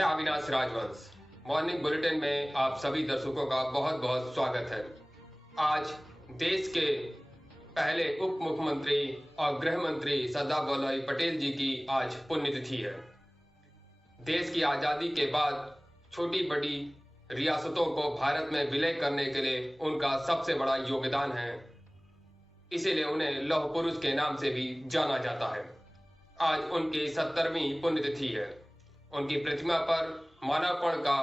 मैं अविनाश राजवंश। Morning bulletin में आप सभी दर्शकों का बहुत बहुत स्वागत है। आज देश के पहले उप मुख्यमंत्री और गृह मंत्री सरदार वल्लभ भाई पटेल जी की आज पुण्यतिथि है। देश की आज़ादी के बाद छोटी बड़ी रियासतों को भारत में विलय करने के लिए उनका सबसे बड़ा योगदान है, इसीलिए उन्हें लौह पुरुष के नाम से भी जाना जाता है। आज उनकी 70वीं पुण्यतिथि है। उनकी प्रतिमा पर माल्यार्पण का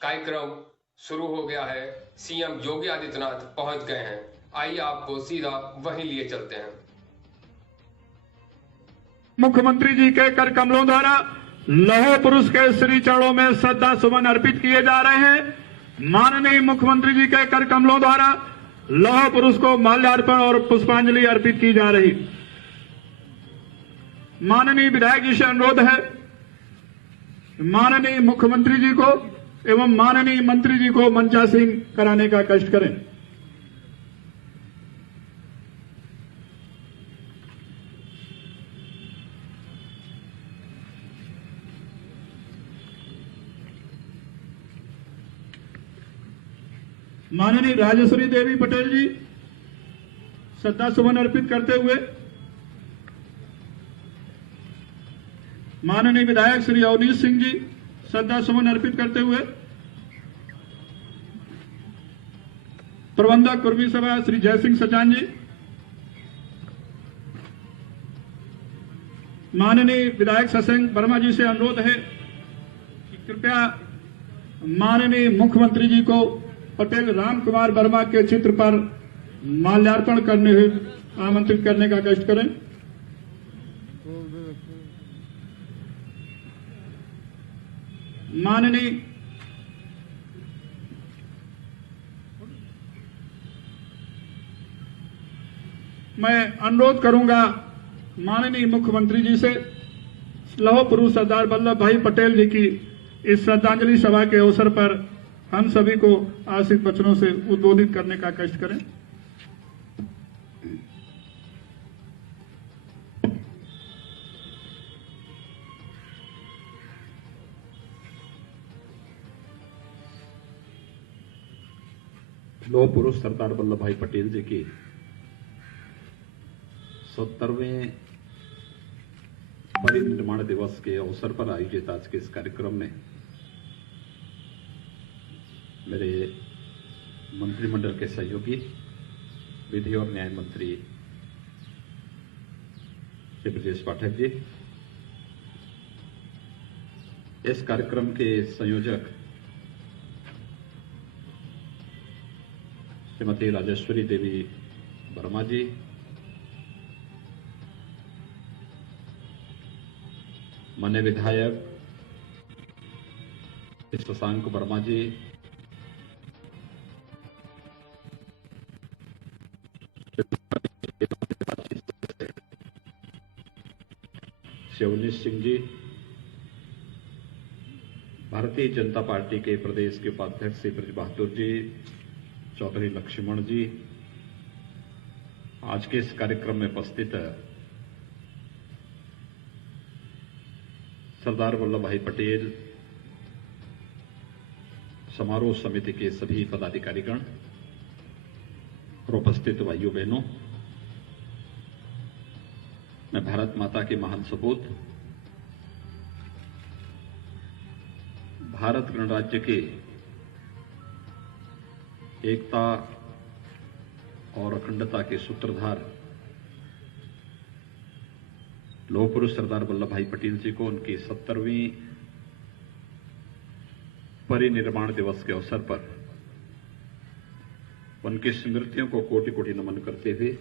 कार्यक्रम शुरू हो गया है। सीएम योगी आदित्यनाथ पहुंच गए हैं। आइए आपको सीधा वहीं लिए चलते हैं। मुख्यमंत्री जी के कर कमलों द्वारा लौह पुरुष के श्री चरणों में श्रद्धा सुमन अर्पित किए जा रहे हैं। माननीय मुख्यमंत्री जी के कर कमलों द्वारा लौह पुरुष को माल्यार्पण और पुष्पांजलि अर्पित की जा रही। माननीय विधायक जी से अनुरोध है, माननीय मुख्यमंत्री जी को एवं माननीय मंत्री जी को मंचासीन कराने का कष्ट करें। माननीय राजेश्वरी देवी पटेल जी श्रद्धा सुमन अर्पित करते हुए, माननीय विधायक श्री अवनीश सिंह जी श्रद्धा सुमन अर्पित करते हुए, प्रबंधक कुर्मी सभा श्री जयसिंह सचान जी, माननीय विधायक शशांक वर्मा जी से अनुरोध है कि कृपया माननीय मुख्यमंत्री जी को पटेल राम कुमार वर्मा के चित्र पर माल्यार्पण करने हेतु आमंत्रित करने का कष्ट करें। माननीय मैं अनुरोध करूंगा माननीय मुख्यमंत्री जी से लौह पुरुष सरदार वल्लभ भाई पटेल जी की इस श्रद्धांजलि सभा के अवसर पर हम सभी को आशीष वचनों से उद्बोधित करने का कष्ट करें। लौह पुरुष सरदार वल्लभ भाई पटेल जी के 70वें परिनिर्माण दिवस के अवसर पर आयोजित आज के इस कार्यक्रम में मेरे मंत्रिमंडल के सहयोगी विधि और न्याय मंत्री श्री ब्रजेश पाठक जी, इस कार्यक्रम के संयोजक श्रीमती राजेश्वरी देवी वर्मा जी, माननीय विधायक शशांक वर्मा जी, अवनीश सिंह जी, भारतीय जनता पार्टी के प्रदेश के उपाध्यक्ष श्री ब्रज बहादुर जी, चौधरी लक्ष्मण जी, आज के इस कार्यक्रम में उपस्थित सरदार वल्लभ भाई पटेल समारोह समिति के सभी पदाधिकारीगण और उपस्थित भाइयों बहनों, मैं भारत माता के महान सपूत भारत गणराज्य के एकता और अखंडता के सूत्रधार लौह पुरुष सरदार वल्लभ भाई पटेल जी को उनकी 70वीं परिनिर्माण दिवस के अवसर पर उनकी स्मृतियों को कोटि कोटि नमन करते हुए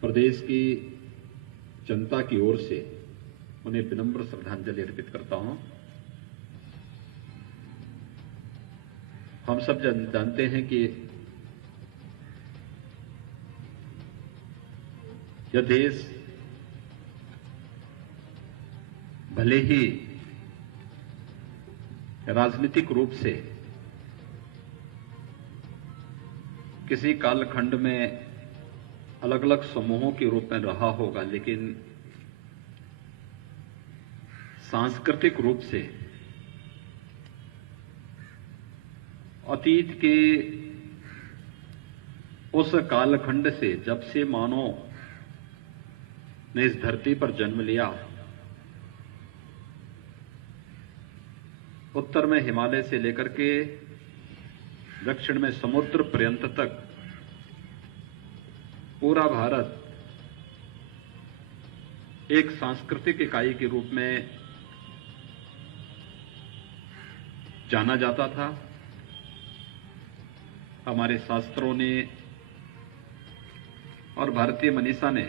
प्रदेश की जनता की ओर से उन्हें विनम्र श्रद्धांजलि अर्पित करता हूं। हम सब जानते हैं कि यह देश भले ही राजनीतिक रूप से किसी कालखंड में अलग अलग समूहों के रूप में रहा होगा, लेकिन सांस्कृतिक रूप से अतीत के उस कालखंड से, जब से मानव ने इस धरती पर जन्म लिया, उत्तर में हिमालय से लेकर के दक्षिण में समुद्र पर्यंत तक पूरा भारत एक सांस्कृतिक इकाई के रूप में जाना जाता था। हमारे शास्त्रों ने और भारतीय मनीषा ने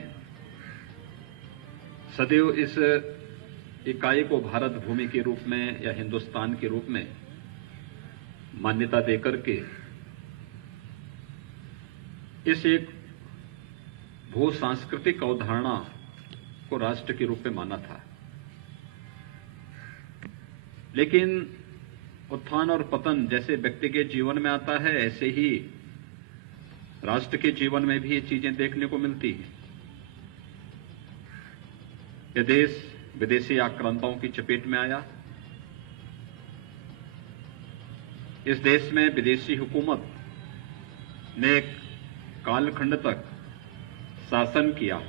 सदैव इस इकाई को भारत भूमि के रूप में या हिंदुस्तान के रूप में मान्यता देकर के इस एक भू सांस्कृतिक अवधारणा को राष्ट्र के रूप में माना था। लेकिन उत्थान और पतन जैसे व्यक्ति के जीवन में आता है, ऐसे ही राष्ट्र के जीवन में भी ये चीजें देखने को मिलती हैं। यह देश विदेशी आक्रांताओं की चपेट में आया। इस देश में विदेशी हुकूमत ने एक कालखंड तक शासन किया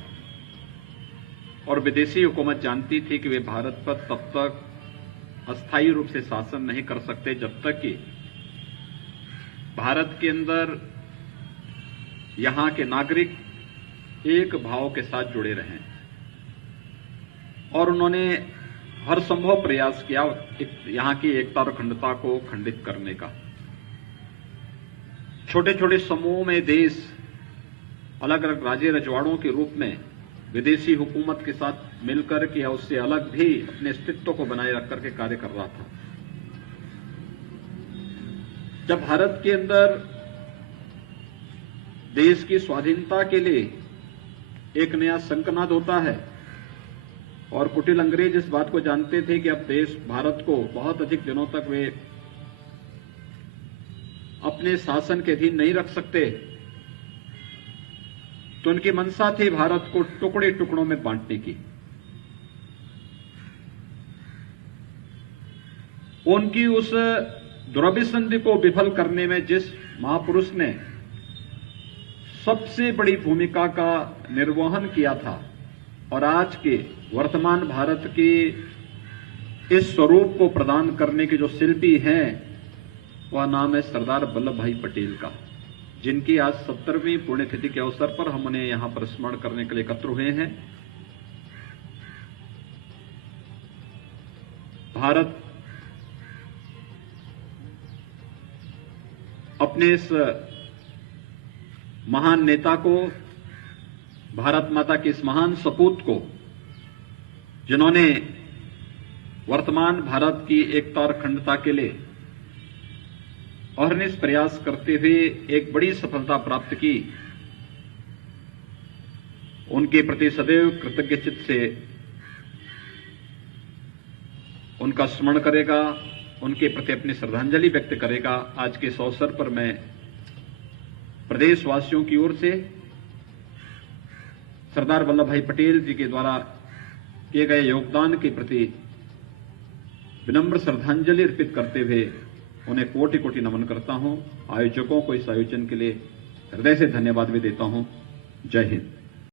और विदेशी हुकूमत जानती थी कि वे भारत पर तब तक अस्थायी रूप से शासन नहीं कर सकते जब तक कि भारत के अंदर यहां के नागरिक एक भाव के साथ जुड़े रहें। और उन्होंने हर संभव प्रयास किया यहां की एकता और अखंडता को खंडित करने का। छोटे छोटे समूह में देश अलग अलग राज्य रजवाड़ों के रूप में विदेशी हुकूमत के साथ मिलकर के या उससे अलग भी अपने अस्तित्व को बनाए रख करके कार्य कर रहा था। जब भारत के अंदर देश की स्वाधीनता के लिए एक नया शंखनाद होता है और कुटिल अंग्रेज इस बात को जानते थे कि अब देश भारत को बहुत अधिक दिनों तक वे अपने शासन के अधीन नहीं रख सकते, तो उनकी मंशा थी भारत को टुकड़े टुकड़ों में बांटने की। उनकी उस दुरभिसंधि को विफल करने में जिस महापुरुष ने सबसे बड़ी भूमिका का निर्वहन किया था और आज के वर्तमान भारत के इस स्वरूप को प्रदान करने के जो शिल्पी हैं, वह नाम है सरदार वल्लभ भाई पटेल का, जिनकी आज 70वीं पुण्यतिथि के अवसर पर हम उन्हें यहां पर स्मरण करने के लिए एकत्र हुए हैं। भारत अपने इस महान नेता को, भारत माता के इस महान सपूत को, जिन्होंने वर्तमान भारत की एकता और अखंडता के लिए अहरनिश प्रयास करते हुए एक बड़ी सफलता प्राप्त की, उनके प्रति सदैव कृतज्ञ चित्त से उनका स्मरण करेगा, उनके प्रति अपनी श्रद्धांजलि व्यक्त करेगा। आज के इस अवसर पर मैं प्रदेशवासियों की ओर से सरदार वल्लभ भाई पटेल जी के द्वारा किए गए योगदान के प्रति विनम्र श्रद्धांजलि अर्पित करते हुए उन्हें कोटि कोटि नमन करता हूं। आयोजकों को इस आयोजन के लिए हृदय से धन्यवाद भी देता हूं। जय हिंद।